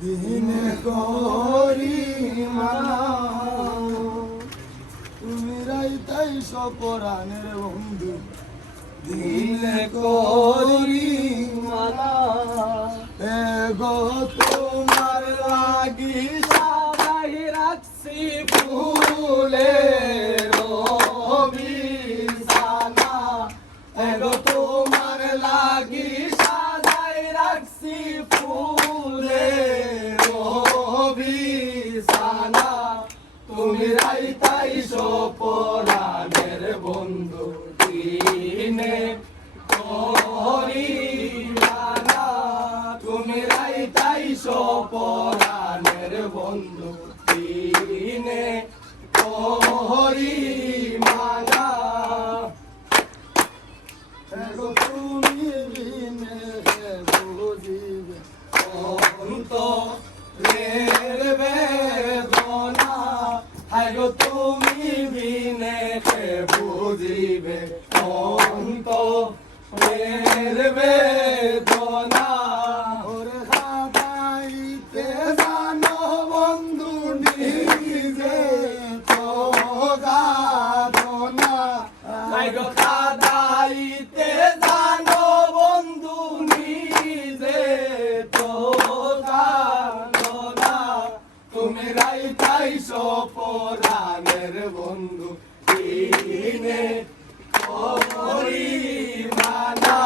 দিনে করি মানা তুমি রাইতাই সপরাণের বন্ধু দিনে করি মানা এগো তোমার লাগি সাজাই রাখছি ফুলের বিছানা এগো তোমার লাগি সাজাই রাখছি ফুলের বিছানা তুমি রাইতাই সপরাণের বন্ধু দিনে করি মানা তুমি রাইতাই সপরাণের বন্ধু দিনে করি মানা তুমি বিনে বুঝিবে অন্তরের বেদনা হাগো তুমি বিনে বুঝিবে অন্তরের বেদনা ওরে হাদাইতে জানো বন্ধু নিজে তো গাধনা হাগো হাদাইতে জানো বন্ধু নিজে তো গাধনা তুমি রাইতাই সপরাণের বন্ধু দিনে করি মানা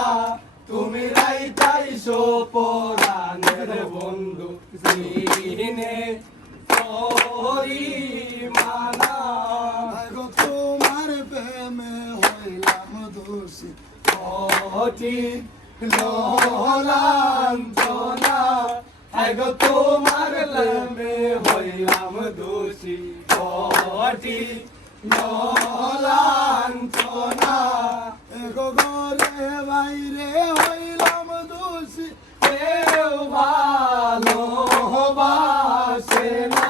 তুমি রাইতাই সপরাণের বন্ধু দিনে করি মানা তোমার প্রেমে হইলাম দোষী কঠিন লাঞ্ছনা এগো তোমার প্রেমে হইলাম দোষী কঠিন লাঞ্ছনা এগো ঘরে বাইরে হইলাম দোষী কেউ ভালোবাসে না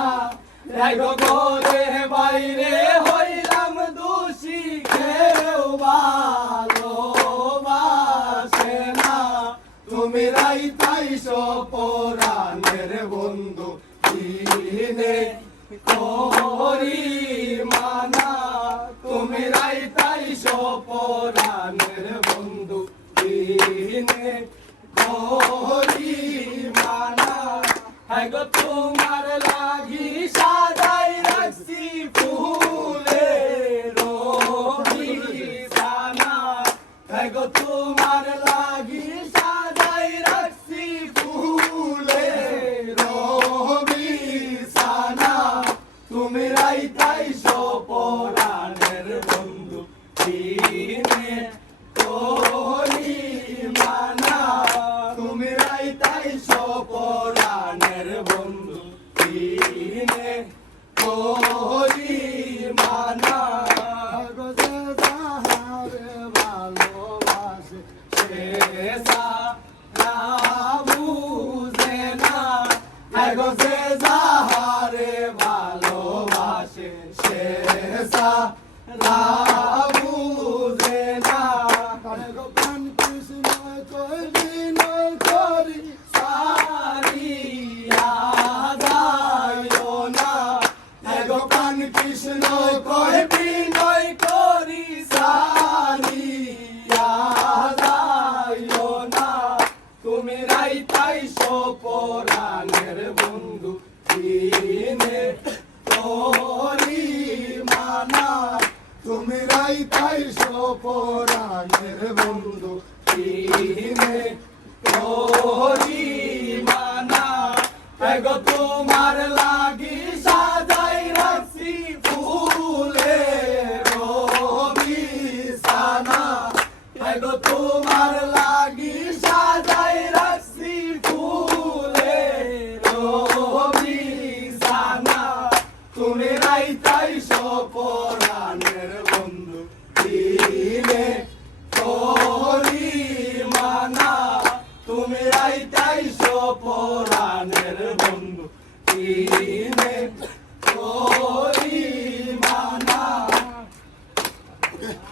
এগো ঘরে বাইরে হইলাম দোষী কেউ ভালোবাসে না তুমি রাইতাই সপরাণের বন্ধু দিনে করি মানা তুমি রাইতাই সপরাণের বন্ধু দিনে করি মানা হাগো তোমার লাগি সাজাই রাখছি ফুলের বিছানা হাগো তোমার লাগি সাজাই রাখছি ফুলের বিছানা তুমি রাইতাই সপরাণের বন্ধু দিনে করি মানা তুমি রাইতাই সপরাণের বন্ধু দিনে করি মানা ভালোবাসে সে সারা বুঝে না এগো সে যাহারে ভালোবাসে সে সারা বুঝে না এগো প্রাণ কৃষ্ণ বিনয় করি সারিয়া যায় না এগো প্রাণ কৃষ্ণ কয় বিনয় করি সারিয়া যায় না তুমি রাইতাই সপরাণের বন্ধু দিনে করি মানা তুমি রাইতাই সপরাণের বন্ধু দিনে